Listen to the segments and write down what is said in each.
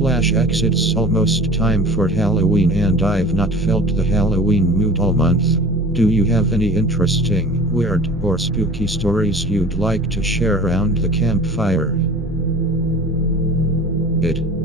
/X. It's almost time for Halloween and I've not felt the Halloween mood all month. Do you have any interesting, weird, or spooky stories you'd like to share around the campfire?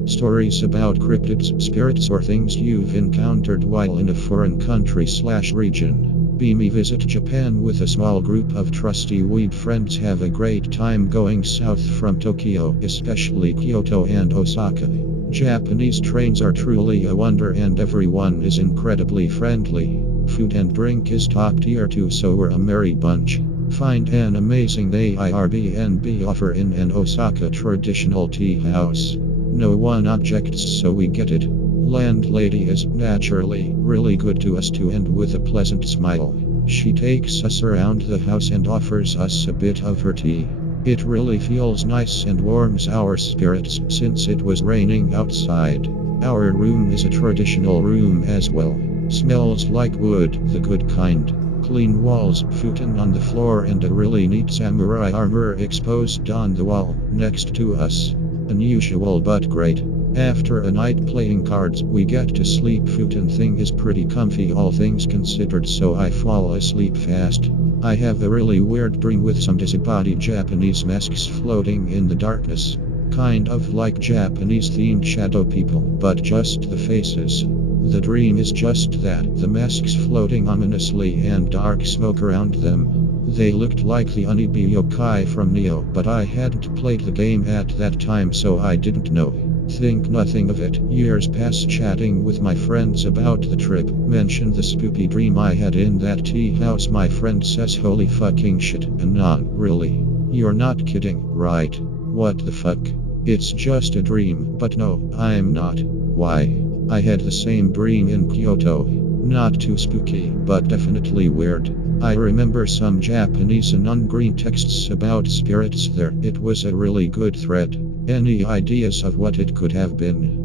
Stories about cryptids, spirits, or things you've encountered while in a foreign country/region. Be me visit Japan with a small group of trusty weeb friends. Have a great time going south from Tokyo, especially Kyoto and Osaka. Japanese trains are truly a wonder and everyone is incredibly friendly. Food and drink is top tier too, so we're a merry bunch. Find an amazing Airbnb offer in an Osaka traditional tea house. No one objects, so we get it. Landlady is naturally really good to us too, and with a pleasant smile. She takes us around the house and offers us a bit of her tea. It really feels nice and warms our spirits since it was raining outside. Our room is a traditional room as well. Smells like wood, the good kind. Clean walls, futon on the floor, and a really neat samurai armor exposed on the wall next to us. Unusual but great. After a night playing cards, we get to sleep. Futon thing is pretty comfy all things considered, so I fall asleep fast. I have a really weird dream with some disembodied Japanese masks floating in the darkness. Kind of like Japanese themed shadow people, but just the faces. The dream is just that, the masks floating ominously and dark smoke around them. They looked like the Onibi yokai from Neo, but I hadn't played the game at that time, so I didn't know. Think nothing of it. Years pass chatting with my friends about the trip. Mention the spooky dream I had in that tea house. My friend says, holy fucking shit. Anon, really? You're not kidding, right? What the fuck? It's just a dream. But no, I'm not. Why? I had the same dream in Kyoto. Not too spooky, but definitely weird. I remember some Japanese anon Greentexts about spirits there. It was a really good thread. Any ideas of what it could have been?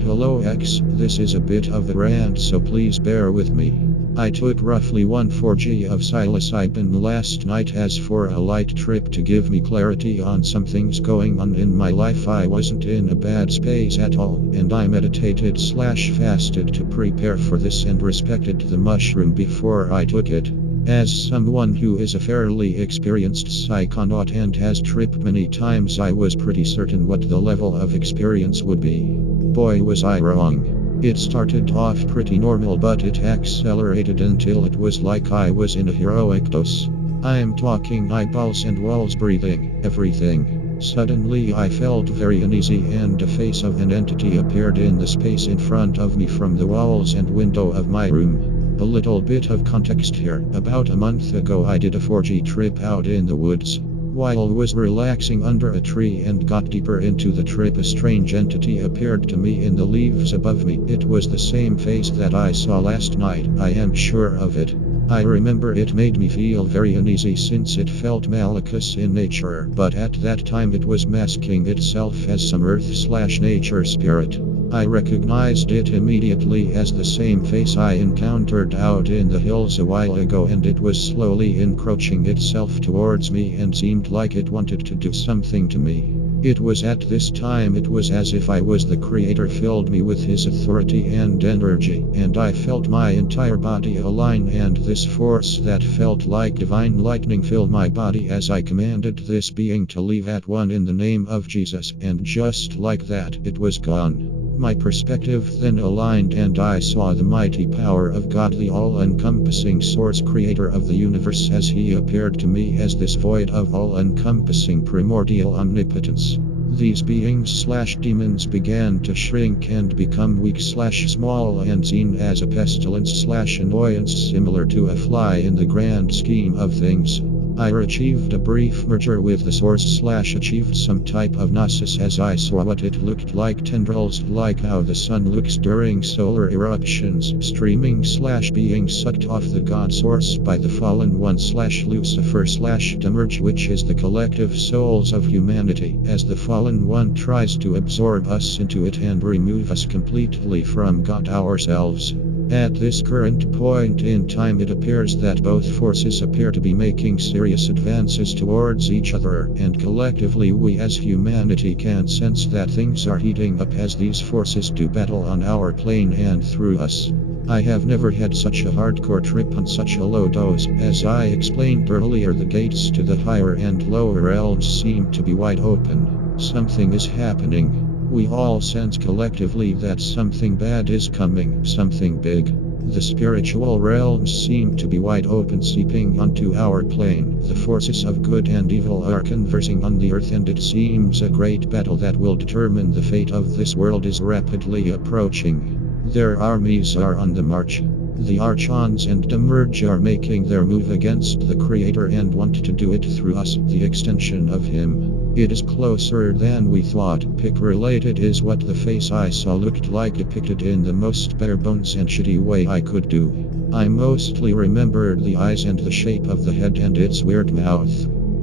Hello X, this is a bit of a rant, so please bear with me. I took roughly 1/4g of psilocybin last night as for a light trip to give me clarity on some things going on in my life. I wasn't in a bad space at all, and I meditated/fasted to prepare for this and respected the mushroom before I took it. As someone who is a fairly experienced psychonaut and has tripped many times, I was pretty certain what the level of experience would be. Boy, was I wrong. It started off pretty normal, but it accelerated until it was like I was in a heroic dose. I'm talking eyeballs and walls breathing, everything. Suddenly I felt very uneasy and a face of an entity appeared in the space in front of me from the walls and window of my room. A little bit of context here. About a month ago I did a 4G trip out in the woods. While was relaxing under a tree and got deeper into the trip, a strange entity appeared to me in the leaves above me. It was the same face that I saw last night, I am sure of it. I remember it made me feel very uneasy since it felt malicious in nature, but at that time it was masking itself as some earth/nature spirit. I recognized it immediately as the same face I encountered out in the hills a while ago, and it was slowly encroaching itself towards me and seemed like it wanted to do something to me. It was at this time it was as if I was the creator filled me with his authority and energy, and I felt my entire body align, and this force that felt like divine lightning filled my body as I commanded this being to leave at one in the name of Jesus, and just like that, it was gone. My perspective then aligned and I saw the mighty power of God, the all-encompassing source creator of the universe, as he appeared to me as this void of all-encompassing primordial omnipotence. These beings/demons began to shrink and become weak/small and seen as a pestilence/annoyance similar to a fly in the grand scheme of things. I achieved a brief merger with the source/achieved some type of gnosis as I saw what it looked like tendrils, like how the sun looks during solar eruptions, streaming/being sucked off the God source by the fallen one/Lucifer/Demerge, which is the collective souls of humanity, as the fallen one tries to absorb us into it and remove us completely from God ourselves. At this current point in time, it appears that both forces appear to be making serious advances towards each other, and collectively we as humanity can sense that things are heating up as these forces do battle on our plane and through us. I have never had such a hardcore trip on such a low dose. As I explained earlier, the gates to the higher and lower realms seem to be wide open. Something is happening. We all sense collectively that something bad is coming, something big. The spiritual realms seem to be wide open, seeping onto our plane. The forces of good and evil are conversing on the earth, and it seems a great battle that will determine the fate of this world is rapidly approaching. Their armies are on the march. The Archons and Demerge are making their move against the Creator and want to do it through us, the extension of Him. It is closer than we thought. Pic-related is what the face I saw looked like, depicted in the most bare bones and shitty way I could do. I mostly remembered the eyes and the shape of the head and its weird mouth.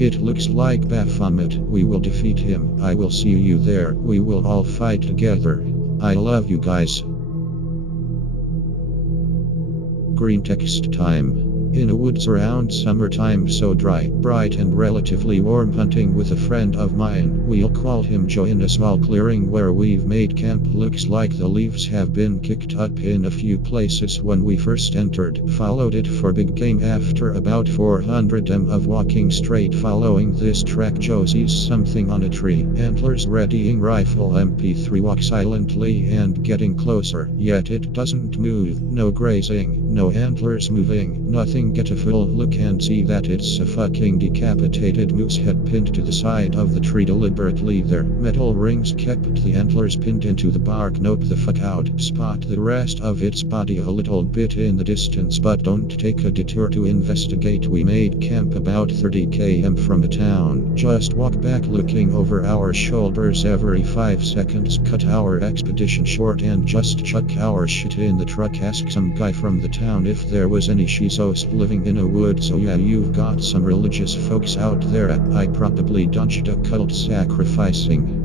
It looks like Baphomet. We will defeat him. I will see you there. We will all fight together. I love you guys. Greentext time. In the woods around summertime, so dry, bright and relatively warm, hunting with a friend of mine. We'll call him Joe. In a small clearing where we've made camp. Looks like the leaves have been kicked up in a few places when we first entered. Followed it for big game. After about 400 m of walking straight following this track, Joe sees something on a tree. Antlers readying, rifle MP3, walk silently and getting closer. Yet it doesn't move. No grazing, no antlers moving, nothing. Get a full look and see that it's a fucking decapitated moose head pinned to the side of the tree deliberately. There, metal rings kept the antlers pinned into the bark. Nope the fuck out. Spot the rest of its body a little bit in the distance, but don't take a detour to investigate. We made camp about 30 km from the town. Just walk back looking over our shoulders every 5 seconds. Cut our expedition short and just chuck our shit in the truck. Ask some guy from the town if there was any shizos living in a wood. So yeah, you've got some religious folks out there. I probably dodged a cult sacrificing.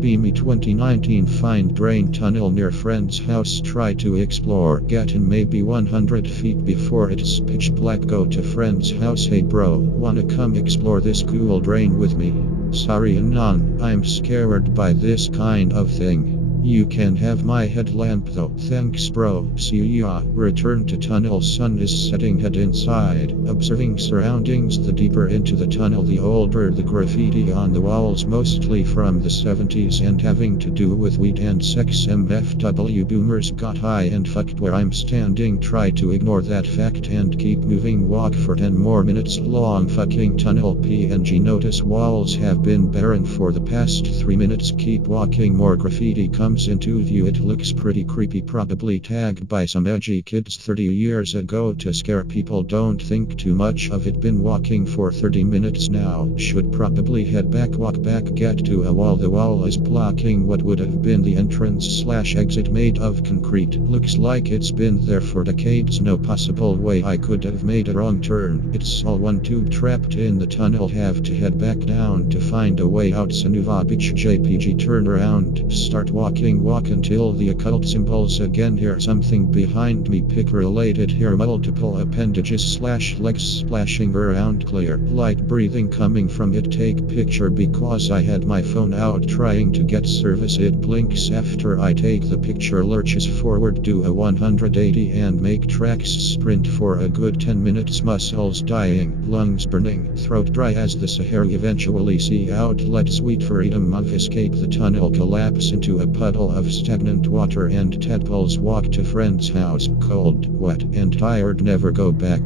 Beamy 2019. Find drain tunnel near friend's house. Try to explore. Get in maybe 100 feet before it's pitch black. Go to friend's house. Hey bro, wanna come explore this cool drain with me? Sorry anon, I'm scared by this kind of thing. You can have my headlamp though. Thanks bro. See ya. Return to tunnel. Sun is setting. Head inside. Observing surroundings. The deeper into the tunnel, the older the graffiti on the walls, mostly from the 70s and having to do with weed and sex. MFW boomers got high and fucked where I'm standing. Try to ignore that fact and keep moving. Walk for 10 more minutes. Long fucking tunnel. PNG. Notice walls have been barren for the past 3 minutes. Keep walking. More graffiti comes into view. It looks pretty creepy, probably tagged by some edgy kids 30 years ago to scare people. Don't think too much of it. Been walking for 30 minutes now. Should probably head back. Walk back. Get to a wall. The wall is blocking what would have been the entrance/exit made of concrete. Looks like it's been there for decades. No possible way I could have made a wrong turn. It's all one tube trapped in the tunnel. Have to head back down to find a way out. Sanuva Beach JPG. Turn around. Start walking. Walk until the occult symbols again. Hear something behind me. Pic-related. Hear multiple appendages/legs splashing around. Clear light breathing coming from it. Take picture because I had my phone out trying to get service. It blinks after I take the picture. Lurches forward. Do a 180 and make tracks. Sprint for a good 10 minutes. Muscles dying, lungs burning, throat dry as the Sahara. Eventually see outlet. Sweet freedom of escape. The tunnel collapse into a puddle of stagnant water and tadpoles. Walk to friend's house. Cold, wet and tired. Never go back.